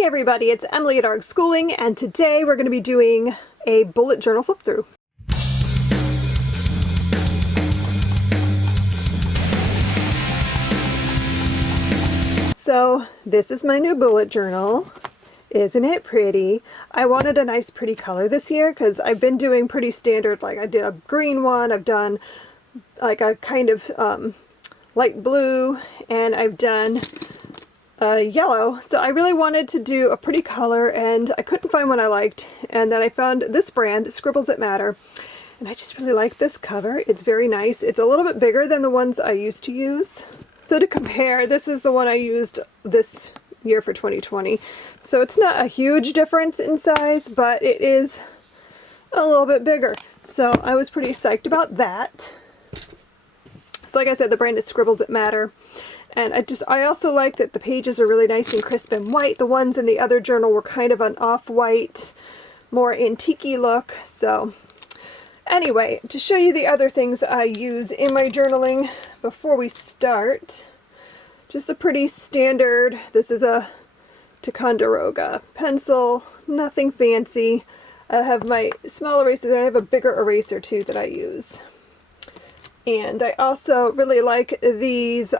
Hey everybody, it's Emily at ARG Schooling, and today we're going to be doing a bullet journal flip through. So this is my new bullet journal. Isn't it pretty? I wanted a nice pretty color this year because I've been doing pretty standard, like I did a green one, I've done like a kind of light blue, and I've done yellow. So I really wanted to do a pretty color and I couldn't find one I liked, and then I found this brand, Scribbles That Matter, and I just really like this cover. It's very nice. It's a little bit bigger than the ones I used to use. So to compare, this is the one I used this year for 2020. So it's not a huge difference in size, but it is a little bit bigger. So I was pretty psyched about that. So like I said, the brand is Scribbles That Matter. And I also like that the pages are really nice and crisp and white. The ones in the other journal were kind of an off-white, more antique-y look. So anyway, to show you the other things I use in my journaling before we start, just a pretty standard, this is a Ticonderoga pencil, nothing fancy. I have my small eraser, and I have a bigger eraser too that I use. And I also really like these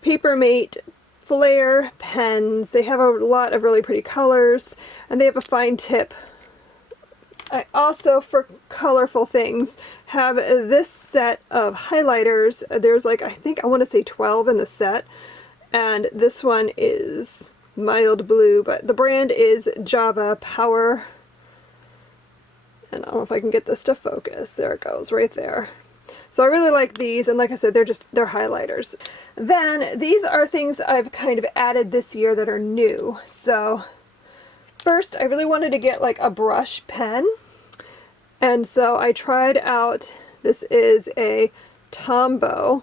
Papermate Flare pens. They have a lot of really pretty colors, and they have a fine tip. I also, for colorful things, have this set of highlighters. There's like, I want to say 12 in the set, and this one is mild blue, but the brand is Java Power. And I don't know if I can get this to focus. There it goes, right there. So I really like these, and like I said, they're highlighters. Then these are things I've kind of added this year that are new. So first, I really wanted to get like a brush pen, and so I tried out, this is a Tombow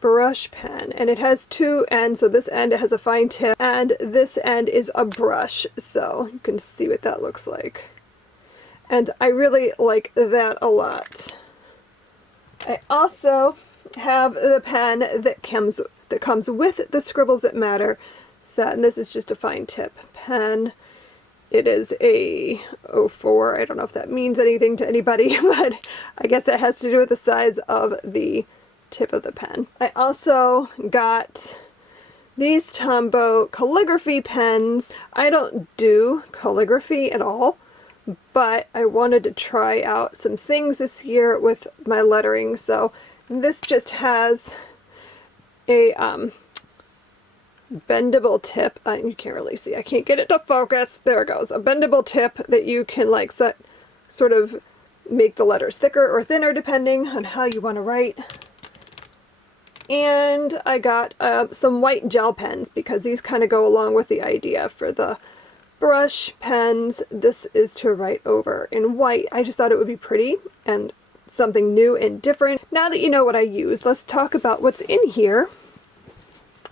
brush pen, and it has two ends. So this end has a fine tip, and this end is a brush, so you can see what that looks like. And I really like that a lot. I also have the pen that comes with the Scribbles That Matter set, and this is just a fine tip pen. It is a 04. I don't know if that means anything to anybody, but I guess it has to do with the size of the tip of the pen. I also got these Tombow calligraphy pens. I don't do calligraphy at all, but I wanted to try out some things this year with my lettering. So this just has a bendable tip. You can't really see. I can't get it to focus. There it goes. A bendable tip that you can like sort of make the letters thicker or thinner depending on how you want to write. And I got some white gel pens because these kind of go along with the idea for the brush pens. This is to write over in white. I just thought it would be pretty and something new and different. Now that you know what I use, let's talk about what's in here.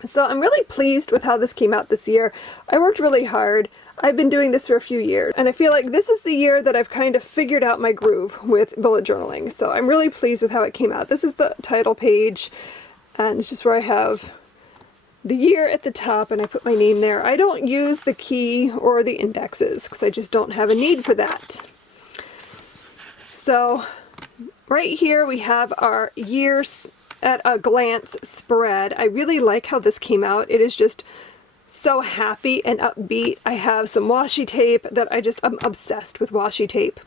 So I'm really pleased with how this came out this year. I worked really hard. I've been doing this for a few years, and I feel like this is the year that I've kind of figured out my groove with bullet journaling. So I'm really pleased with how it came out. This is the title page, and it's just where I have the year at the top, and I put my name there. I don't use the key or the indexes because I just don't have a need for that. So right here we have our years at a glance spread. I really like how this came out. It is just so happy and upbeat. I have some washi tape that I'm obsessed with washi tape.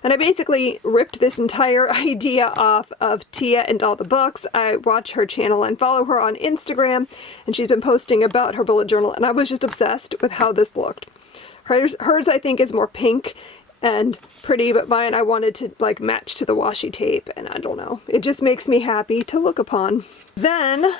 And I basically ripped this entire idea off of Tia and All the Books. I watch her channel and follow her on Instagram, and she's been posting about her bullet journal, and I was just obsessed with how this looked. Hers I think is more pink and pretty, but mine I wanted to like match to the washi tape, and I don't know. It just makes me happy to look upon. Then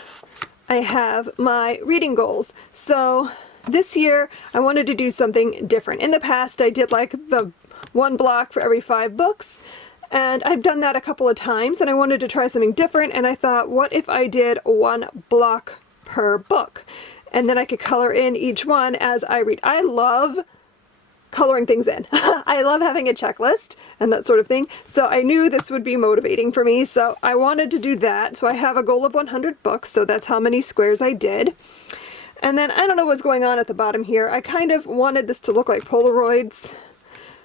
I have my reading goals. So this year I wanted to do something different. In the past I did like the one block for every 5 books, and I've done that a couple of times, and I wanted to try something different, and I thought, what if I did 1 block per book, and then I could color in each one as I read. I love coloring things in. I love having a checklist and that sort of thing, so I knew this would be motivating for me, so I wanted to do that. So I have a goal of 100 books, so that's how many squares I did. And then I don't know what's going on at the bottom here. I kind of wanted this to look like Polaroids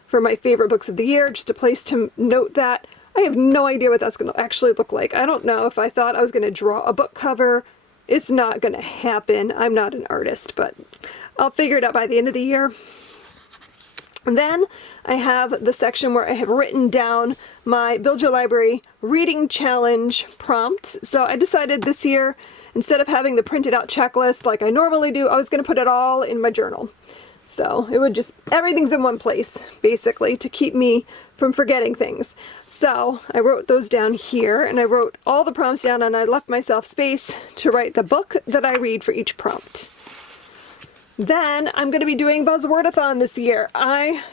for my favorite books of the year, just a place to note that. I have no idea what that's going to actually look like. I don't know if I thought I was going to draw a book cover. It's not going to happen. I'm not an artist, but I'll figure it out by the end of the year. And then I have the section where I have written down my Build Your Library reading challenge prompts. So I decided this year, instead of having the printed out checklist like I normally do, I was going to put it all in my journal. So it would just, everything's in one place, basically, to keep me from forgetting things. So I wrote those down here, and I wrote all the prompts down, and I left myself space to write the book that I read for each prompt. Then I'm going to be doing Buzzwordathon this year. I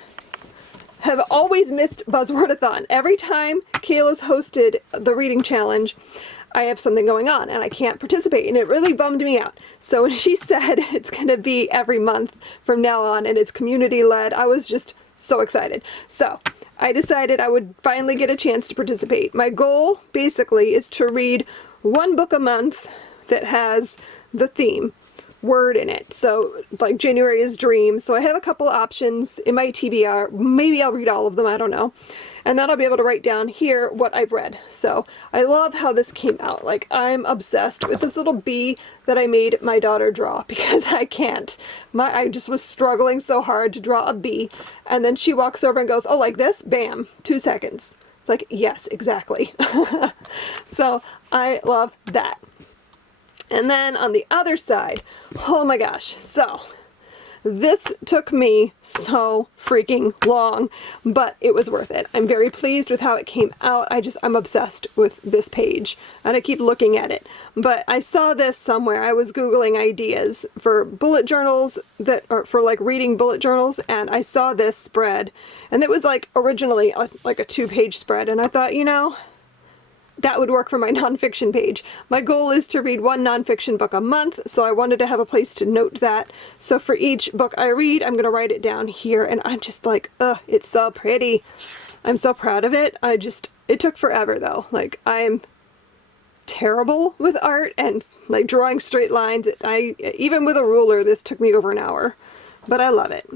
have always missed Buzzwordathon. Every time Kayla's hosted the reading challenge, I have something going on and I can't participate, and it really bummed me out. So when she said it's going to be every month from now on and it's community led, I was just so excited. So I decided I would finally get a chance to participate. My goal basically is to read one book a month that has the theme word in it. So like January is Dream. So I have a couple options in my TBR. Maybe I'll read all of them, I don't know. And then I'll be able to write down here what I've read. So I love how this came out. Like, I'm obsessed with this little bee that I made my daughter draw because I can't. I just was struggling so hard to draw a bee. And then she walks over and goes, oh, like this? Bam, 2 seconds. It's like, yes, exactly. So I love that. And then on the other side, oh my gosh, so this took me so freaking long, but it was worth it. I'm very pleased with how it came out. I'm obsessed with this page, and I keep looking at it. But I saw this somewhere. I was Googling ideas for bullet journals that are for like reading bullet journals, and I saw this spread, and it was like originally like a 2-page spread, and I thought, you know, that would work for my nonfiction page. My goal is to read one nonfiction book a month, so I wanted to have a place to note that. So for each book I read, I'm going to write it down here, and I'm just like, ugh, it's so pretty. I'm so proud of it. It took forever though. Like, I'm terrible with art and like drawing straight lines. Even with a ruler, this took me over an hour, but I love it.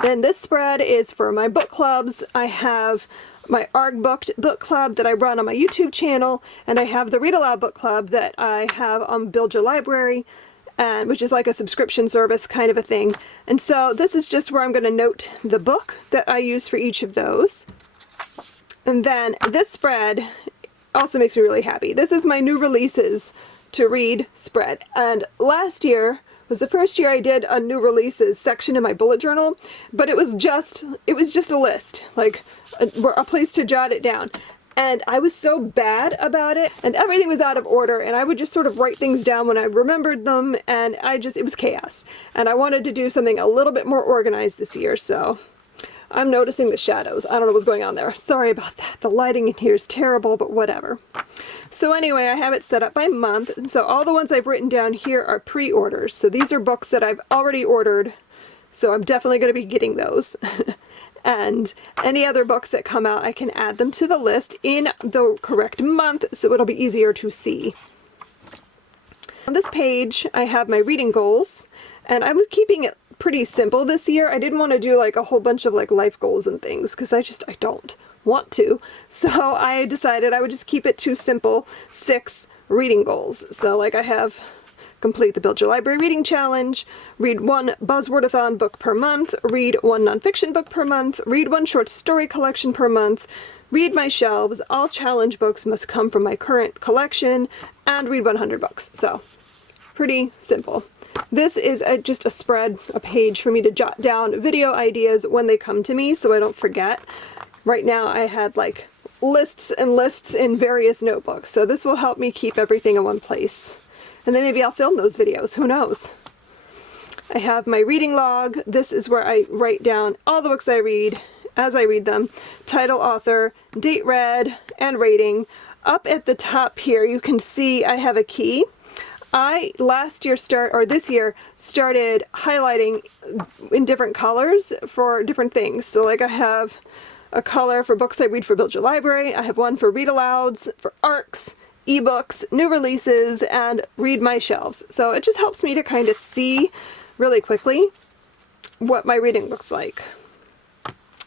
Then this spread is for my book clubs. I have my ARG book club that I run on my YouTube channel, and I have the Read Aloud book club that I have on Build Your Library, which is like a subscription service kind of a thing. And so this is just where I'm going to note the book that I use for each of those. And then this spread also makes me really happy. This is my new releases to read spread. And last year was the first year I did a new releases section in my bullet journal, but it was just a list, like a place to jot it down. And I was so bad about it, and everything was out of order, and I would just sort of write things down when I remembered them, and it was chaos. And I wanted to do something a little bit more organized this year, so I'm noticing the shadows. I don't know what's going on there. Sorry about that. The lighting in here is terrible, but whatever. So anyway, I have it set up by month, and so all the ones I've written down here are pre-orders. So these are books that I've already ordered, so I'm definitely going to be getting those. And any other books that come out, I can add them to the list in the correct month, so it'll be easier to see. On this page, I have my reading goals, and I'm keeping it pretty simple this year. I didn't want to do like a whole bunch of like life goals and things, because I don't want to. So I decided I would just keep it too simple, 6 reading goals. So like I have complete the Build Your Library reading challenge, read 1 Buzzwordathon book per month, read 1 nonfiction book per month, read 1 short story collection per month, read my shelves, all challenge books must come from my current collection, and read 100 books. So pretty simple. This is just a spread, a page for me to jot down video ideas when they come to me so I don't forget. Right now I had like lists and lists in various notebooks, so this will help me keep everything in one place. And then maybe I'll film those videos, who knows. I have my reading log. This is where I write down all the books I read as I read them, title, author, date read, and rating. Up at the top here you can see I have a key. I this year started highlighting in different colors for different things. So like I have a color for books I read for Build Your Library, I have one for read alouds, for arcs, ebooks, new releases, and read my shelves. So it just helps me to kind of see really quickly what my reading looks like.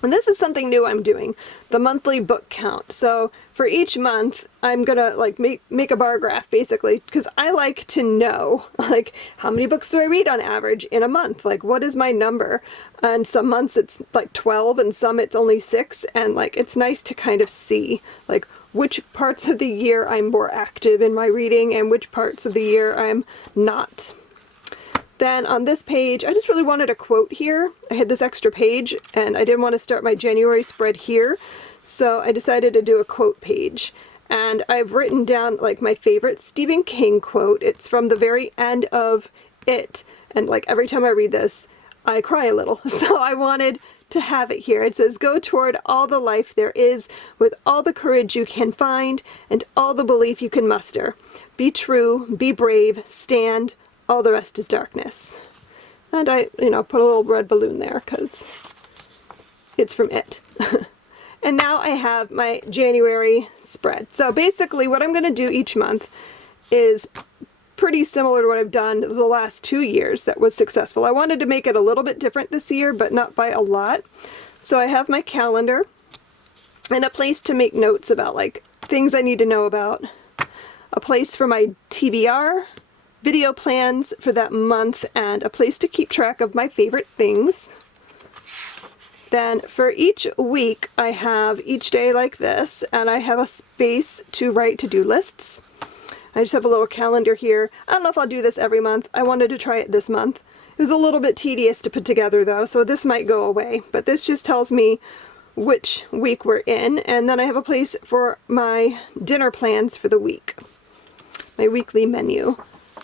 And this is something new I'm doing, the monthly book count. So for each month, I'm gonna like make a bar graph basically, because I like to know like how many books do I read on average in a month? Like what is my number? And some months it's like 12 and some it's only 6, and like it's nice to kind of see like which parts of the year I'm more active in my reading and which parts of the year I'm not. Then on this page, I just really wanted a quote here. I had this extra page and I didn't want to start my January spread here, so I decided to do a quote page. And I've written down like my favorite Stephen King quote. It's from the very end of It, and like every time I read this, I cry a little. So I wanted to have it here. It says, "Go toward all the life there is with all the courage you can find and all the belief you can muster. Be true, be brave, stand. All the rest is darkness." And I, put a little red balloon there because it's from It. And now I have my January spread. So basically what I'm going to do each month is pretty similar to what I've done the last 2 years that was successful. I wanted to make it a little bit different this year, but not by a lot. So I have my calendar and a place to make notes about like things I need to know about, a place for my TBR, video plans for that month, and a place to keep track of my favorite things. Then for each week I have each day like this, and I have a space to write to-do lists. I just have a little calendar here. I don't know if I'll do this every month. I wanted to try it this month. It was a little bit tedious to put together though, so this might go away, but this just tells me which week we're in. And then I have a place for my dinner plans for the week, my weekly menu.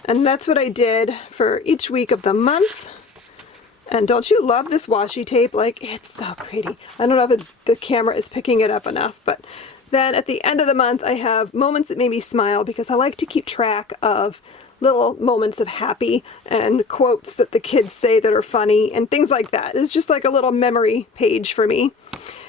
And that's what I did for each week of the month. And don't you love this washi tape? Like, it's so pretty. I don't know if the camera is picking it up enough, but then at the end of the month I have moments that made me smile, because I like to keep track of little moments of happy and quotes that the kids say that are funny and things like that. It's just like a little memory page for me.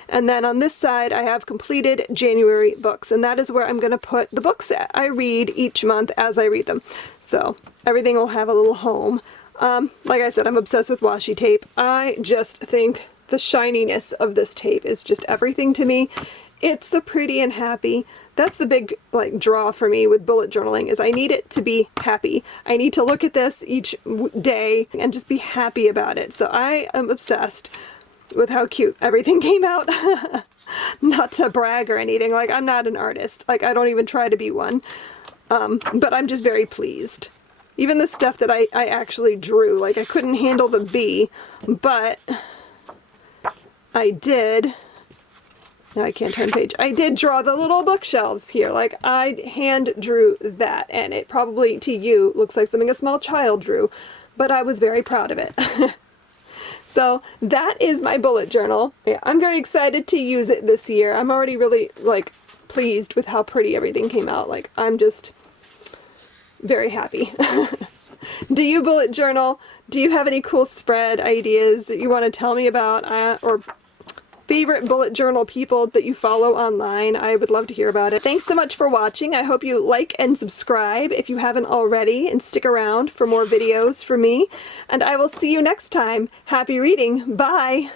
And then on this side I have completed January books, and that is where I'm going to put the books I read each month as I read them. So everything will have a little home. Like I said, I'm obsessed with washi tape. I just think the shininess of this tape is just everything to me. It's so pretty and happy. That's the big like draw for me with bullet journaling, is I need it to be happy. I need to look at this each day and just be happy about it. So I am obsessed with how cute everything came out. Not to brag or anything, like I'm not an artist, like I don't even try to be one, but I'm just very pleased. Even the stuff that I actually drew, like I couldn't handle the bee, but I did, now I can't turn the page, I did draw the little bookshelves here, like I hand drew that, and it probably to you looks like something a small child drew, but I was very proud of it. So that is my bullet journal. Yeah, I'm very excited to use it this year. I'm already really like pleased with how pretty everything came out. Like I'm just very happy. Do you bullet journal? Do you have any cool spread ideas that you want to tell me about, or favorite bullet journal people that you follow online? I would love to hear about it. Thanks so much for watching. I hope you like and subscribe if you haven't already, and stick around for more videos from me. And I will see you next time. Happy reading. Bye!